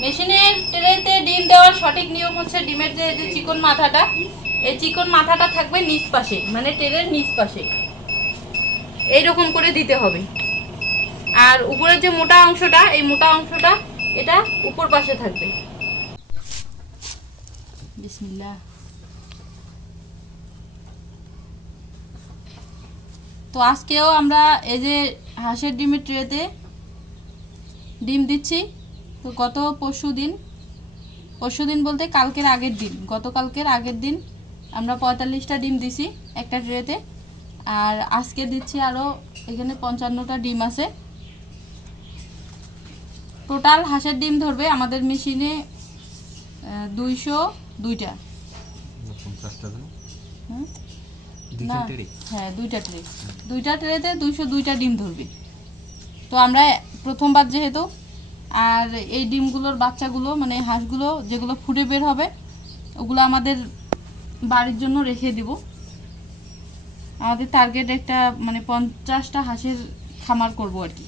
মেশিনের ট্রেতে ডিম দেওয়ার সঠিক নিয়ম হচ্ছে ডিমের যে যে চিকন মাথাটা, এই চিকন মাথাটা থাকবে নিচ পাশে মানে ট্রের নিচ পাশে। এইরকম করে দিতে হবে। আর উপরের যে মোটা অংশটা, এই মোটা অংশটা, এটা উপর পাশে থাকবে। তো আজকেও আমরা এই যে হাঁসের ডিমের ট্রেতে ডিম দিচ্ছি। তো গত পরশু দিন পরশু দিন বলতে কালকের আগের দিন গতকালকের আগের দিন আমরা পঁয়তাল্লিশটা ডিম দিছি একটা ট্রেতে আর আজকে দিচ্ছি আরও এখানে পঞ্চান্নটা ডিম আছে। টোটাল হাঁসের ডিম ধরবে আমাদের মেশিনে দুইশো দুইটা। পঞ্চাশটা হুম? না হ্যাঁ দুইটা ট্রে দুইটা ট্রেতে দুইশো দুইটা ডিম ধরবে। তো আমরা প্রথমবার যেহেতু আর এই ডিমগুলোর বাচ্চাগুলো মানে হাঁসগুলো যেগুলো ফুটে বের হবে ওগুলো আমাদের বাড়ির জন্য রেখে দিব। আমাদের টার্গেট একটা মানে পঞ্চাশটা হাঁসের খামার করব আর কি।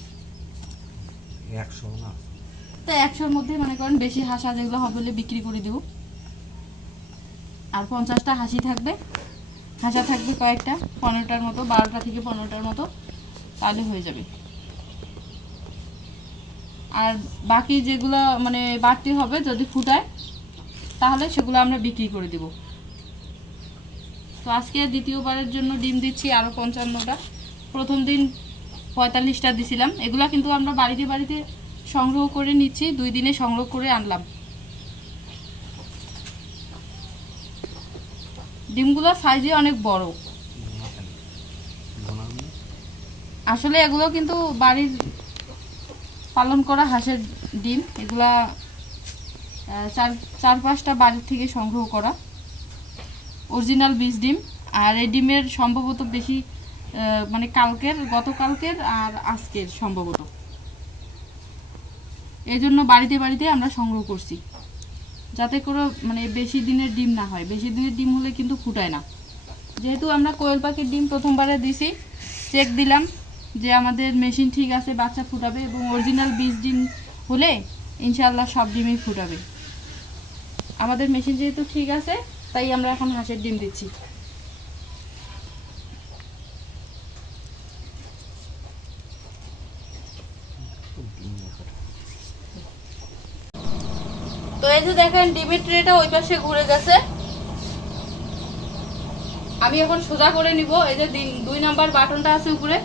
একশো না? তো একশোর মধ্যে মনে করেন বেশি হাঁসা যেগুলো হবে বলে বিক্রি করে দেবো। আর পঞ্চাশটা হাসি থাকবে। হাঁসা থাকবে কয়েকটা, পনেরোটার মতো, বারোটা থেকে পনেরোটার মতো, তাহলে হয়ে যাবে। আর বাকি যেগুলো মানে বাড়তি হবে, যদি ফুটায়, তাহলে সেগুলো আমরা বিক্রি করে দিব। তো আজকে দ্বিতীয়বারের জন্য ডিম দিচ্ছি আরও পঞ্চান্নটা। প্রথম দিন পঁয়তাল্লিশটা দিছিলাম। এগুলা কিন্তু আমরা বাড়িতে বাড়িতে সংগ্রহ করে নিচ্ছি, দুই দিনে সংগ্রহ করে আনলাম। ডিমগুলো সাইজে অনেক বড়। আসলে এগুলো কিন্তু বাড়ির পালন করা হাঁসের ডিম। এগুলা চার চার পাঁচটা বাড়ির থেকে সংগ্রহ করা। অরিজিনাল বীজ ডিম। আর এই ডিমের সম্ভবত বেশি মানে কালকের, গতকালকের আর আজকের সম্ভবত। এই জন্য বাড়িতে বাড়িতে আমরা সংগ্রহ করছি। যাতে করে মানে বেশি দিনের ডিম না হয়। বেশি দিনের ডিম হলে কিন্তু ফুটায় না। যেহেতু আমরা কোয়েল পাখির ডিম প্রথমবারে দিছি চেক দিলাম যে আমাদের মেশিন ঠিক আছে, বাচ্চা ফুটাবে এবং অরিজিনাল বীজ ডিম হলে ইনশাল্লাহ সব ডিমই ফুটাবে। আমাদের মেশিন যেহেতু ঠিক আছে, তাই আমরা এখন হাঁসের ডিম দিচ্ছি তো এই যে দেখেন ডিমের ট্রেটা ওই পাশে ঘুরে গেছে। আমি এখন সোজা করে নিব এই যে দুই নাম্বার বাটনটা আছে উপরে।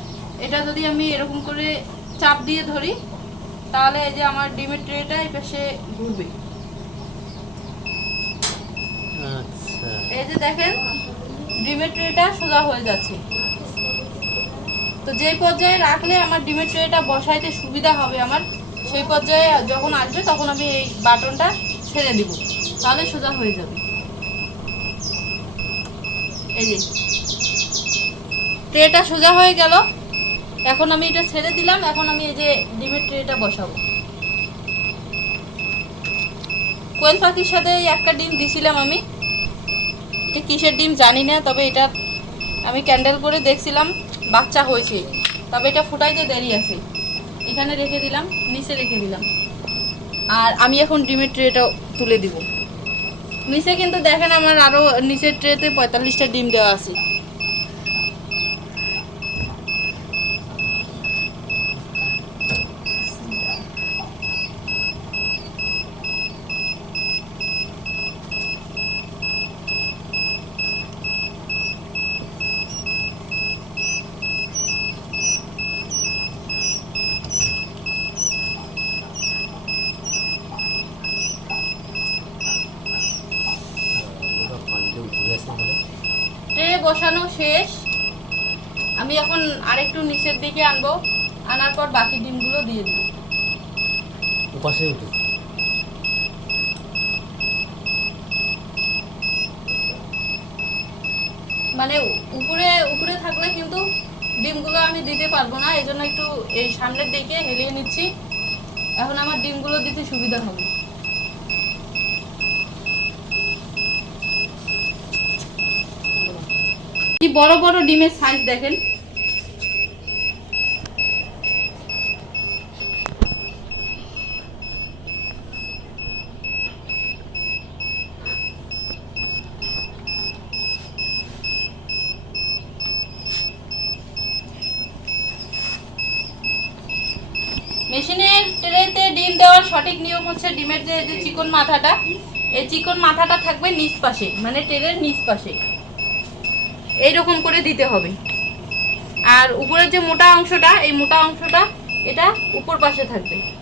এটা যদি আমি এরকম করে চাপ দিয়ে ধরি তাহলে এই যে আমার ডিমের ট্রেটা এই পাশে ঘুরবে। আচ্ছা। এই যে দেখেন ডিমের ট্রেটা সোজা হয়ে যাচ্ছে। তো যেই পর্যায়ে রাখলে আমার ডিমের ট্রেটা বসাইতে সুবিধা হবে আমার সেই পর্যায়ে যখন আসবে তখন আমি এই বাটনটা ছেড়ে দিব। তাহলে সোজা হয়ে যাবে। এই যে। ট্রেটা সোজা হয়ে গেল। এখন আমি এটা ছেড়ে দিলাম। এখন আমি এই যে ডিমের ট্রেটা বসাবো। কোয়েল পাখির সাথে একটা ডিম দিছিলাম আমি। এটা কিসের ডিম জানি না, তবে এটা আমি ক্যান্ডেল করে দেখছিলাম, বাচ্চা হয়েছে। তবে এটা ফুটাইতে দেরি আছে। এখানে রেখে দিলাম, নিচে রেখে দিলাম। আর আমি এখন ডিমের ট্রেটা তুলে দিব। নিচে কিন্তু দেখেন আমার আরও নিচের ট্রেতে পঁয়তাল্লিশটা ডিম দেওয়া আছে পানিটা উঠে গেছে বলে ট্রে বসানো শেষ। আমি এখন আরেকটু নিচের দিকে আনব। আনার পর বাকি ডিমগুলো দিয়ে দিব। ওপাশে উঠে। মানে উপরে উপরে থাকলে কিন্তু ডিমগুলো আমি দিতে পারব না। এই জন্য একটু এই সামনের দিকে হেলিয়ে নিচ্ছি। এখন আমার ডিমগুলো দিতে সুবিধা হবে। কি বড় বড় ডিমের সাইজ দেখেন। মেশিনের ট্রেতে ডিম দেওয়ার সঠিক নিয়ম হচ্ছে ডিমের যে চিকন মাথাটা, এই চিকন মাথাটা থাকবে নিচ পাশে মানে ট্রেনের নিচ পাশে। এইরকম করে দিতে হবে। আর উপরের যে মোটা অংশটা, এই মোটা অংশটা, এটা উপর পাশে থাকবে।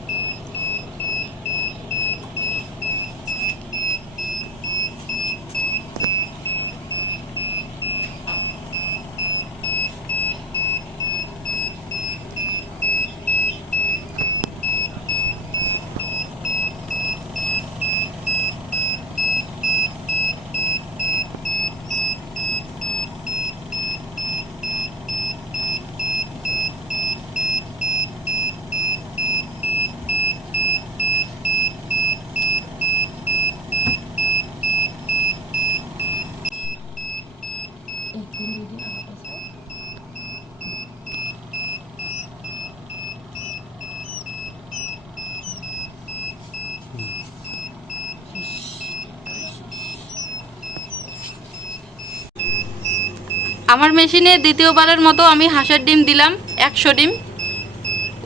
আমার মেশিনে দ্বিতীয়বারের মতো আমি হাঁসের ডিম দিলাম, একশো ডিম।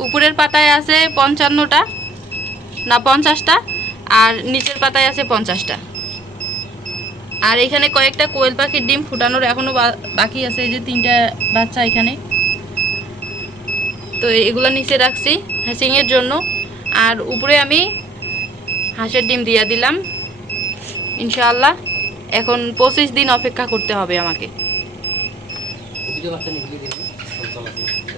উপরের পাতায় আছে পঞ্চান্নটা, না, পঞ্চাশটা, আর নিচের পাতায় আছে পঞ্চাশটা। আর এখানে কয়েকটা কোয়েল পাখির ডিম ফুটানোর এখনও বাকি আছে, এই যে তিনটা বাচ্চা এখানে। তো এগুলো নিচে রাখছি হ্যাচিংয়ের জন্য। আর উপরে আমি হাঁসের ডিম দিয়ে দিলাম। ইনশাআল্লাহ, এখন পঁচিশ দিন অপেক্ষা করতে হবে আমাকে। ভিডিও বাচ্চা নিয়ে দেবে সব চলাচল